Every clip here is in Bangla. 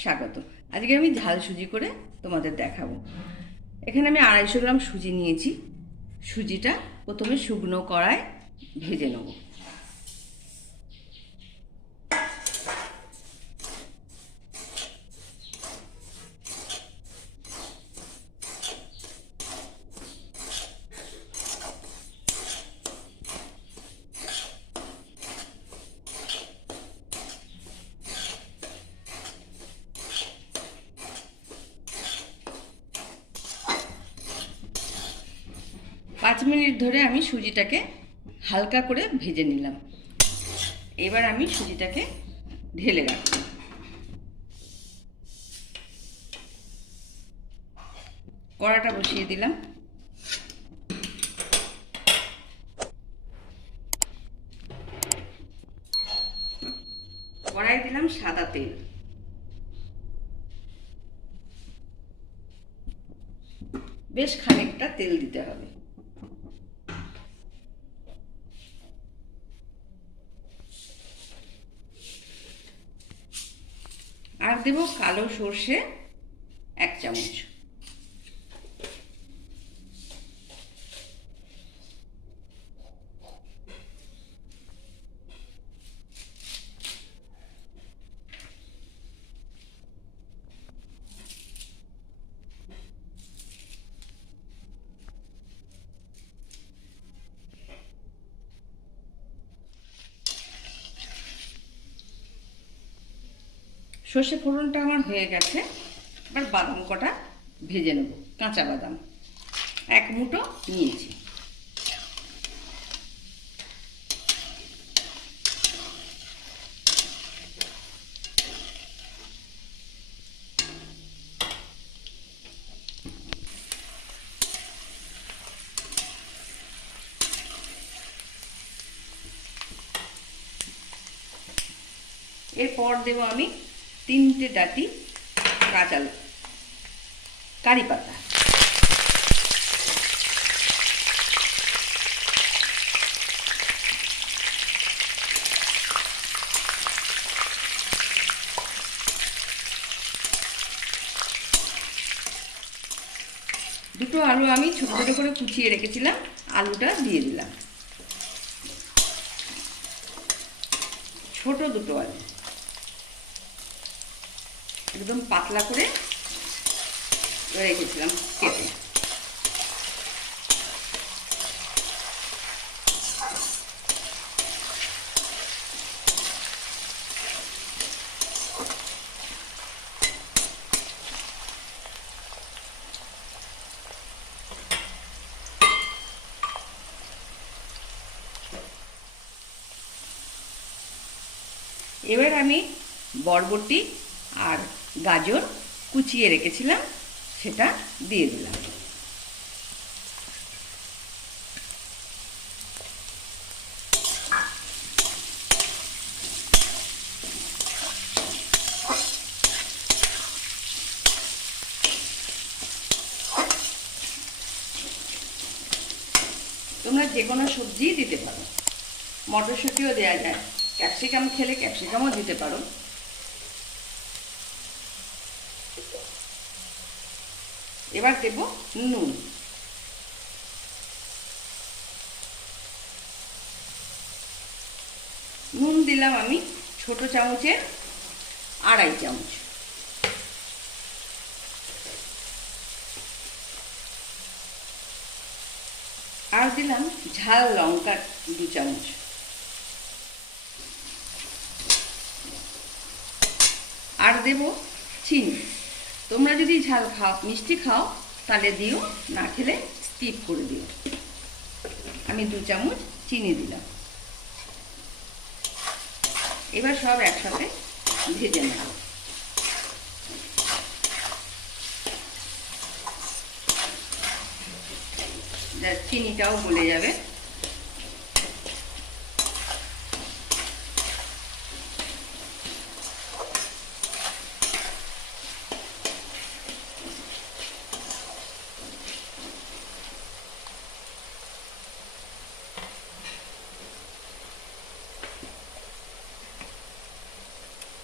স্বাগত। আজকে আমি ঝাল সুজি করে তোমাদের দেখাবো। এখানে আমি 250 গ্রাম সুজি নিয়েছি। সুজিটা প্রথমে শুকনো কড়ায় ভেজে নেব। পাঁচ মিনিট ধরে আমি সুজিটাকে হালকা করে ভেজে নিলাম। এবার আমি সুজিটাকে ঢেলে রাখব। কড়াটা বসিয়ে দিলাম। কড়াই দিলাম সাদা তেল। বেশ খানিকটা তেল দিতে হবে। আর দেব কালো সর্ষে 1 চামচ। সর্ষে ফোড়নটা আমার হয়ে গেছে। এবার বাদাম কটা ভেজে নেব। কাঁচা বাদাম 1 মুঠো নিয়েছি। এরপর দেব আমি 3টে ডাটি কাঁচা কারি পাতা। দুটো আলু আমি ছোট ছোট করে কুচিয়ে রেখেছিলাম, আলুটা দিয়ে দিলাম। ছোট দুটো আলু একদম পাতলা করে রেখেছিলাম কেটে। এবার আমি বরবটি আর গাজর কুচিয়ে রেখেছিলাম সেটা দিয়ে দিলাম। তোমরা যে কোনো সবজি দিতে পারো, মটরশুঁটিও দেওয়া যায়, ক্যাপসিকাম খেলে ক্যাপসিকামও দিতে পারো। এবার দেব নুন। নুন দিলাম আমি ছোট চামচের 2.5 চামচ। আর দিলাম ঝাল লঙ্কা 2 চামচ। আর দেব চিনি। তোমরা যদি ঝাল খাও, মিষ্টি খাও তাহলে দিও, না খেলে স্কিপ করে দিও। আমি 2 চামচ চিনি দিলাম। এবার সব একসাথে ভেজে নেব। চিনিটাও গলে যাবে।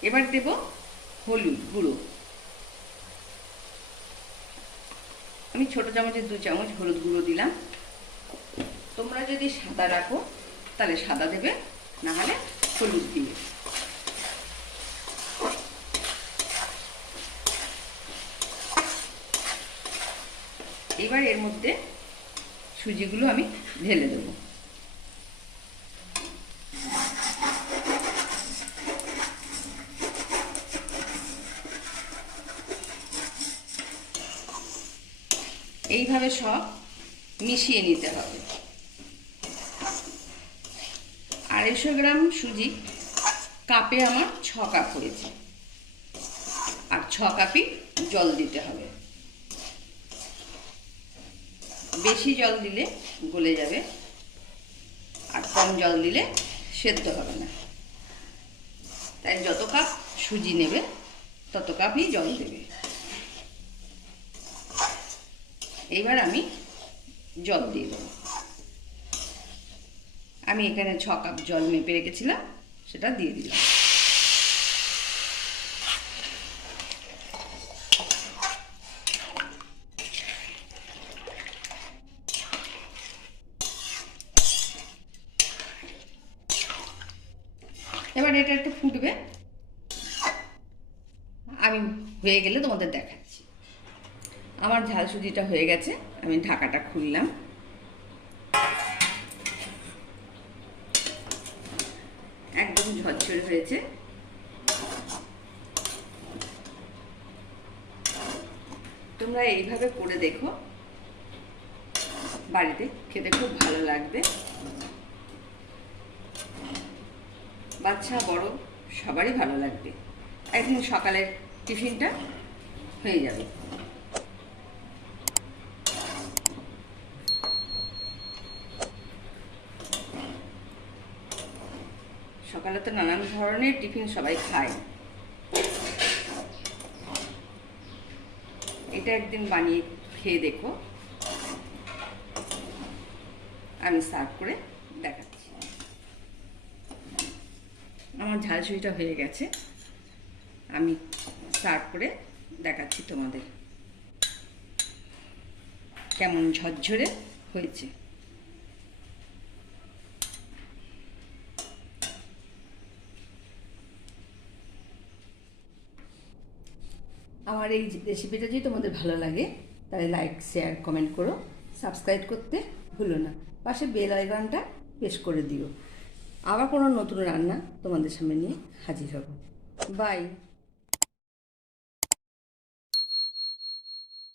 এবার দেব হলুদ গুঁড়ো, আমি ছোট চামচের 2 চামচ হলুদ গুঁড়ো দিলাম। তোমরা যদি সাদা রাখো তাহলে সাদা দেবে, না হলে হলুদ দিবে। এবার এর মধ্যে সুজিগুলো আমি ঢেলে দেবো। এইভাবে সব মিশিয়ে নিতে হবে। 250 গ্রাম সুজি কাপে আমার 6 কাপ হয়েছে, আর 6 কাপই জল দিতে হবে। বেশি জল দিলে গলে যাবে, আর কম জল দিলে সেদ্ধ হবে না। তাই যত কাপ সুজি নেবে তত কাপই জল দেবে। এইবার আমি জল দিয়ে দেবো। আমি এখানে 6 কাপ জল মেপে রেখেছিলাম, সেটা দিয়ে দিলাম। এবার এটা একটু ফুটবে, আমি হয়ে গেলে তোমাদের দেখাচ্ছি। আমার ঝাল সুজিটা হয়ে গেছে, আমি ঢাকাটা খুললাম। একদম ঝরঝরে হয়েছে। তোমরা এইভাবে করে দেখো, বাড়িতে খেতে খুব ভালো লাগবে। বাচ্চা বড় সবারই ভালো লাগবে। একদিন সকালের টিফিনটা হয়ে যাবে। সকালে তো নানান ধরনের টিফিন সবাই খায়, এটা একদিন বানিয়ে খেয়ে দেখো। আমি সার্ভ করে দেখাচ্ছি। আমার ঝাল সুজিটা হয়ে গেছে, আমি সার্ভ করে দেখাচ্ছি তোমাদের কেমন ঝরঝরে হয়েছে। আমার এই রেসিপিটা যদি তোমাদের ভালো লাগে তাহলে লাইক, শেয়ার, কমেন্ট করো। সাবস্ক্রাইব করতে ভুলো না, পাশে বেল আইকনটা প্রেস করে দিও। আবার কোনো নতুন রান্না তোমাদের সামনে নিয়ে হাজির হব। বাই।